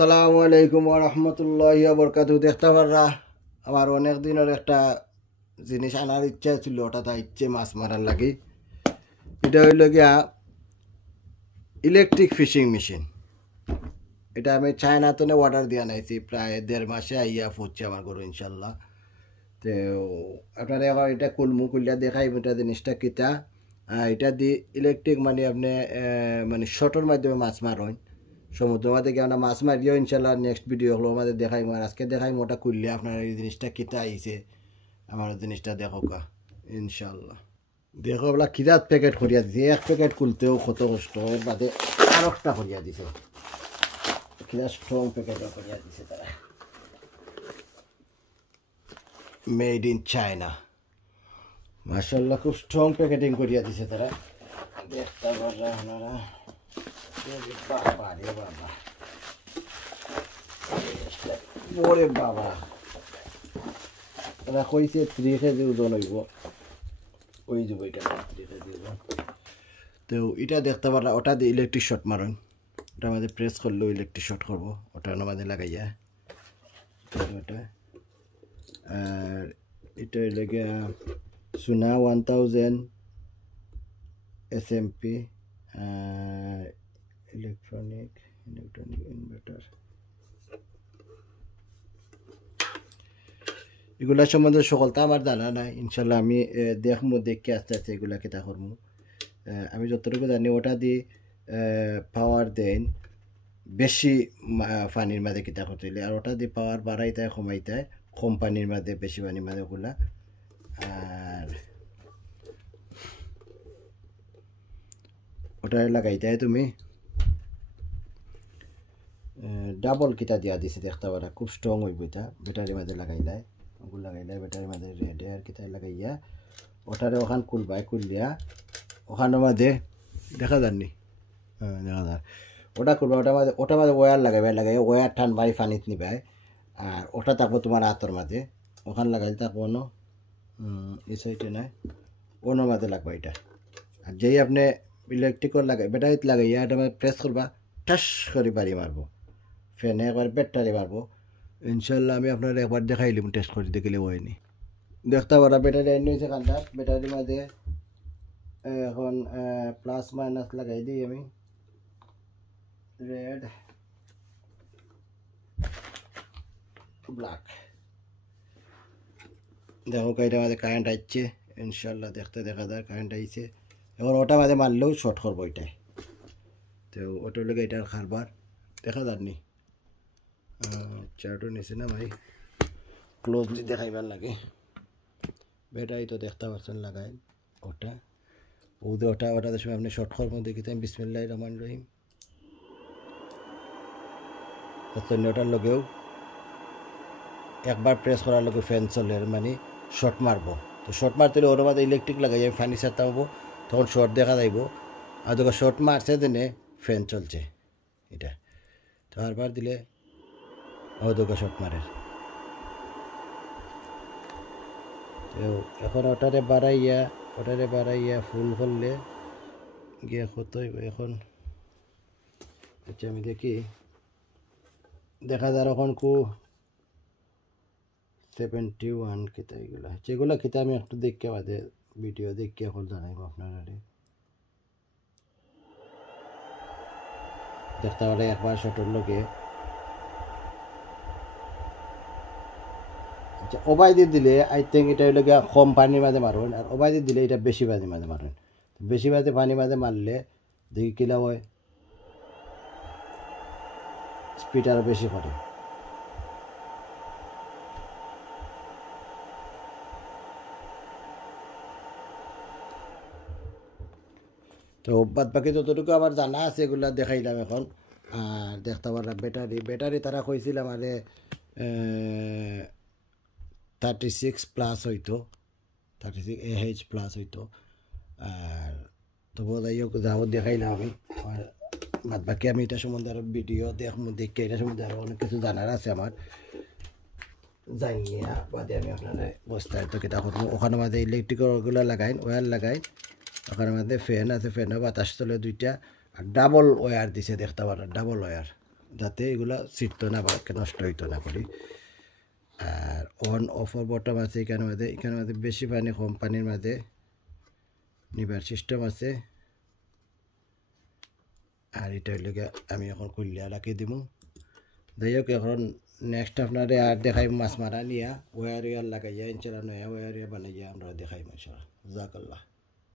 আসসালামু আলাইকুম ওয়া রাহমাতুল্লাহি ওয়া বারাকাতুহু। দেখতে পাররা আমার অনেক দিনের একটা জিনিস আনার ইচ্ছা ছিল, ওটা তাই ইচ্ছে মাছ মারার লাগি। এটা হইল গিয়া ইলেকট্রিক ফিশিং মেশিন। এটা আমি চায়নাতে অর্ডার দিয়ে আনাইছি, প্রায় 1.5 মাসে আইয়া পড়ছে আমার ঘরে ইনশাল্লাহ। তো আপনারা এখন এটা কুলমু কুলিয়া দেখাই এটা জিনিসটা কিতা। এটা দিয়ে ইলেকট্রিক মানে আপনি মানে শর্টের মাধ্যমে মাছ মারেন সমুদ্র মাঝে গিয়ে আমরা মাছ মারিও ইনশাল্লাহ নেক্সট ভিডিও হলো আমাদের দেখাই। আর আজকে দেখাই মোটা করলে আপনার এই জিনিসটা কিতা আইছে আমার জিনিসটা দেখো কা ইনশাল্লাহ। দেখো বলা কিরাত প্যাকেট করিয়া দিছে, এক প্যাকেট খুলতেও কত কষ্ট, এর বাদে আর একটা করিয়া দিছে, কিরা স্ট্রং প্যাকেট করিয়া দিছে তারা, মেড ইন চায়না। মাশাআল্লাহ খুব স্ট্রং প্যাকেটিং করিয়া দিছে তারা। দেখতে পাররা আপনারা, বাবা রে বাবা, ওরে বাবা, এরা কইছে 3 কেজি ওজন হইব, ওই যে বইটা 3 কেজি ওজন। তো এটা দেখতে পারলা, ওটা দিয়ে ইলেকট্রিক শর্ট মারেন, ওটা আমাদের প্রেস করলেও ইলেকট্রিক শর্ট করবো, ওটার আমাদের লাগাইয়া ওটা। আর এটা লেগে সুনা 1000 SMP ইলেকট্রনিক ইনভার্টার। এগুলা সম্বন্ধে সকলটা আমার জানা নাই, ইনশাল্লাহ আমি দেখবো, দেখে আস্তে আস্তে এগুলা কেটা করবো। আমি যতটুকু জানি ওটা দিয়ে পাওয়ার দেন বেশি পানির মাঝে কিতা করতে হইলে, আর ওটা দিয়ে পাওয়ার বাড়াইতে কমাইতে কম পানির মাঝে বেশি পানির মাঝে ওগুলা। আর ওটা লাগাইতে তুমি ডাবল কিতা দিয়া দিছে দেখতে পারা, খুব স্ট্রং হইব এটা। ব্যাটারির মাঝে লাগাইলাই, ওগুলো লাগাইলাই ব্যাটারির মাঝে রেডে আর কিতা লাগাইয়া ওটারে ওখান খুলবাই, খুললিয়া ওখানের মাঝে দেখা যাননি, দেখা যান ওটা করবা, ওটার মাঝে ওয়ার লাগাইবাই, লাগাই ওয়ার টান বাড়ি পানিত নিবাই। আর ওটা থাকবো তোমার হাতের মাঝে, ওখান লাগাই থাকবো অন্য এই সাইডে নাই, অন্য মাঝে লাগবে এটা। আর যেই আপনি ইলেকট্রিকল লাগাই ব্যাটারিতে লাগাইয়া এটা প্রেস করবা, ঠাস করে বাড়ি মারবো, ফ্যানে একবার ব্যাটারি মারবো ইনশাল্লাহ। আমি আপনার একবার দেখাইলাম, টেস্ট করে দেখিলে হয়নি। দেখতে পারা ব্যাটারি আইন হয়েছে কান্দার, ব্যাটারির মাঝে এখন প্লাস মাইনাস লাগাই দিই আমি, রেড ব্ল্যাক। দেখো এটার মাঝে কারেন্ট আসছে ইনশাল্লাহ, দেখতে দেখা যায় কারেন্ট আইছে। এখন ওটা মাঝে মারলেও শর্ট করবো এটাই। তো ওটার লেগে এটার খারবার দেখা যাননি, চারটো নিচে না ভাই, ক্লোজলি দেখাইবার লাগে। ব্যাটারি তো দেখতে পাচ্ছেন লাগাই ওটা, ওদের ওটার সময় আপনি শর্ট করবো দেখিতেন। বিসমিল্লাহির রহমানির রহিম। ওটার লগেও একবার প্রেস করার লগে ফ্যান চলে, মানে শর্ট মারবো। তো শর্ট মারতে হলে ওর মাঝে ইলেকট্রিক লাগাই আমি ফানি সারতামবো, তখন শর্ট দেখা যাইব। আর যখন শর্ট মারছে দেনে ফ্যান চলছে এটা, তো আরবার দিলে ও তোকে শর্ট মারে। তো এখন ওটারে বাড়াইয়া ফুল করলে গিয়ে কত এখন, আচ্ছা আমি দেখি, দেখা যায় এখন 71 কিতা এগুলা, যেগুলা কিতা আমি একটু দেখতে বাদে ভিডিও দেখে এখন জানাইব আপনারা। দেখতে পারে একবার শর্টের লোকে আচ্ছা ওবাই দিয়ে দিলে আই থিঙ্ক এটা হইলে কম পানির মাঝে মারবেন, আর ওবাই দিয়ে দিলে এটা বেশি পানির মাঝে মারবেন। বেশি পানির মাঝে মারলে দেখি কিলা হয়, স্পিড আরও বেশি করে। তো বাদ বাকি যতটুকু আমার জানা আছে এগুলো দেখাইলাম এখন। আর দেখতে পারলাম ব্যাটারি তারা কইছিল আমারে 36 প্লাস হইতো, 36 AH প্লাস হইতো। আর তবু যাই হোক যাও দেখাইলাম আমি। আর বাদ বাকি আমি এটা সম্বন্ধে আরও ভিডিও দেখে এটা সম্বন্ধে আরও অনেক কিছু জানার আছে আমার, জানিয়া বাদে আমি আপনারা বস্তায় কেটা করবো। ওখানে মাঝে ইলেকট্রিকগুলো লাগাইন, ওয়ার লাগাইন, ওখানের মধ্যে ফ্যান আছে, ফ্যানে বাতাস চলে 2টা, আর ডাবল ওয়্যার দিছে দেখতে পারেন, ডাবল ওয়্যার যাতে এগুলা ছিটতো না বা নষ্ট হইতো না করি। আর অন অফর বটম আছে এখানের মধ্যে বেশি পানি কম পানির মধ্যে নিবার সিস্টেম আছে। আর এটা হইলে আমি এখন খুললিয়া রাখি দিব। যাই হোক এখন নেক্সট আপনারে আর দেখাই মাছ মারা নিয়া ওয়ার লাগাইয়া ইনশাল্লাহ নয়া ওয়ার বানাইয়া আমরা দেখাই ইনশাল্লাহ। জাজাকাল্লাহ।